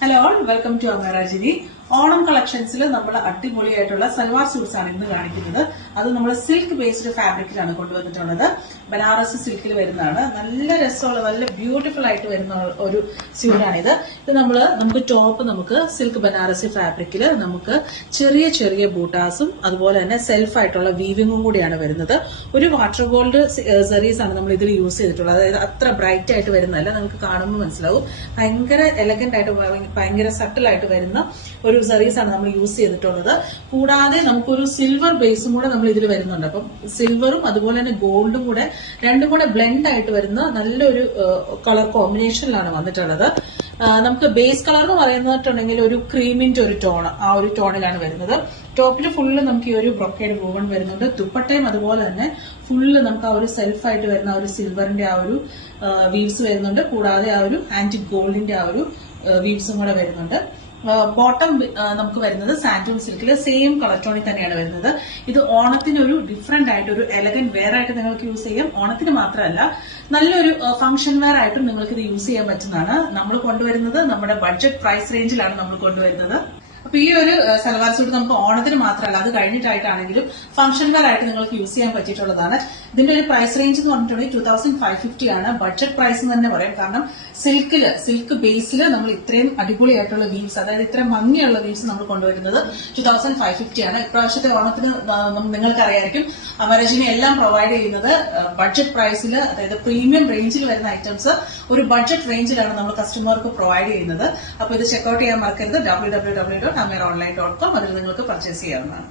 Hello all, welcome to Amerajini. Onam കളക്ഷൻസിൽ നമ്മൾ അടിപൊളിയായിട്ടുള്ള സൽവാർ സ്യൂട്ട്സ് ആണ് ഇന്ന് കാണിക്കുന്നത്. അത് നമ്മൾ സിൽക്ക് ബേസ്ഡ് ഫാബ്രിക്കിലാണ് കൊണ്ടുവന്നിട്ടുള്ളത്. ബനാറസ് സിൽക്കിൽ വരുന്നതാണ്. നല്ല രസമുള്ള, നല്ല ബ്യൂട്ടിഫുൾ ആയിട്ട് വരുന്ന ഒരു സ്യൂട്ടാണിത്. ഇത് നമുക്ക് ടോപ്പ് നമുക്ക് സിൽക്ക് ബനാറസി ഫാബ്രിക്കിൽ നമുക്ക് ചെറിയ ചെറിയ ബൂട്ടാസും അതുപോലെ തന്നെ സെൽഫ് ആയിട്ടുള്ള വീവിങ്ങും കൂടിയാണ് വരുന്നത്. ഒരു വാട്ടർ ഗോൾഡ് സെറീസ് ആണ് നമ്മൾ ഇതിൽ യൂസ് ചെയ്തിട്ടുള്ളത്. അതായത് അത്ര ബ്രൈറ്റ് ആയിട്ട് വരുന്നതല്ല, നമുക്ക് കാണുമ്പോൾ മനസ്സിലാവും. ഭയങ്കര എലഗന്റ് ആയിട്ട്, ഭയങ്കര സട്ടിൽ ആയിട്ട് വരുന്ന ഒരു സെറീസ് ആണ് നമ്മൾ യൂസ് ചെയ്തിട്ടുള്ളത്. കൂടാതെ നമുക്കൊരു സിൽവർ ബേസും കൂടെ നമ്മൾ ഇതിൽ വരുന്നുണ്ട്. അപ്പം സിൽവറും അതുപോലെ തന്നെ ഗോൾഡും കൂടെ രണ്ടും കൂടെ ബ്ലെൻഡ് ആയിട്ട് വരുന്ന നല്ലൊരു കളർ കോമ്പിനേഷനിലാണ് വന്നിട്ടുള്ളത്. നമുക്ക് ബേസ് കളർ എന്ന് പറയുന്നിട്ടുണ്ടെങ്കിൽ ഒരു ക്രീമിന്റെ ഒരു ടോൺ, ആ ഒരു ടോണിലാണ് വരുന്നത്. ടോപ്പിൽ ഫുള്ള് നമുക്ക് ഈ ഒരു ബ്രൊക്കേഡ് വൂവൺ വരുന്നുണ്ട്. ദുപ്പട്ടയും അതുപോലെ തന്നെ ഫുള്ള് നമുക്ക് ആ ഒരു സെൽഫായിട്ട് വരുന്ന ആ ഒരു സിൽവറിന്റെ ആ ഒരു വീവ്സ് വരുന്നുണ്ട്. കൂടാതെ ആ ഒരു ആന്റിക് ഗോൾഡിന്റെ ആ ഒരു വീവ്സും കൂടെ വരുന്നുണ്ട്. ബോട്ടം നമുക്ക് വരുന്നത് സാൻഡൂൺ സിൽക്കിൽ സെയിം കളർ ടോണിൽ തന്നെയാണ് വരുന്നത്. ഇത് ഓണത്തിന് ഒരു ഡിഫറെന്റ് ആയിട്ട് ഒരു എലഗന്റ് വെയർ ആയിട്ട് നിങ്ങൾക്ക് യൂസ് ചെയ്യാം. ഓണത്തിന് മാത്രമല്ല, നല്ലൊരു ഫംഗ്ഷൻ വെയർ ആയിട്ടും നിങ്ങൾക്ക് ഇത് യൂസ് ചെയ്യാൻ പറ്റുന്നതാണ്. നമ്മൾ കൊണ്ടുവരുന്നത് നമ്മുടെ ബഡ്ജറ്റ് പ്രൈസ് റേഞ്ചിലാണ് നമ്മൾ കൊണ്ടുവരുന്നത്. അപ്പൊ ഈ ഒരു സൽവാർ സൂട്ട് നമുക്ക് ഓണത്തിന് മാത്രമല്ല, അത് കഴിഞ്ഞിട്ടായിട്ടാണെങ്കിലും ഫംഗ്ഷൻ വെയർ ആയിട്ട് നിങ്ങൾക്ക് യൂസ് ചെയ്യാൻ പറ്റിയിട്ടുള്ളതാണ്. ഇതിന്റെ ഒരു പ്രൈസ് റേഞ്ച് എന്ന് പറഞ്ഞിട്ടുണ്ടെങ്കിൽ 2550 ആണ്. ബഡ്ജറ്റ് പ്രൈസ് എന്ന് തന്നെ പറയാം. കാരണം സിൽക്ക് ബേസിൽ നമ്മൾ ഇത്രയും അടിപൊളിയായിട്ടുള്ള വീവ്സ്, അതായത് ഇത്രയും ഭംഗിയുള്ള വീവ്സ് നമ്മൾ കൊണ്ടുവരുന്നത് 2550 ആണ്. ഇപ്രാവശ്യത്തെ ഓണത്തിന് നിങ്ങൾക്ക് അറിയായിരിക്കും, അമരജിനി എല്ലാം പ്രൊവൈഡ് ചെയ്യുന്നത് ബഡ്ജറ്റ് പ്രൈസിൽ, അതായത് പ്രീമിയം റേഞ്ചിൽ വരുന്ന ഐറ്റംസ് ഒരു ബഡ്ജറ്റ് റേഞ്ചിലാണ് നമ്മൾ കസ്റ്റമർക്ക് പ്രൊവൈഡ് ചെയ്യുന്നത്. അപ്പൊ ഇത് ചെക്ക്ഔട്ട് ചെയ്യാൻ മറക്കരുത്. www.ameronline.com. അതിൽ നിങ്ങൾക്ക് പർച്ചേസ് ചെയ്യാവുന്നതാണ്.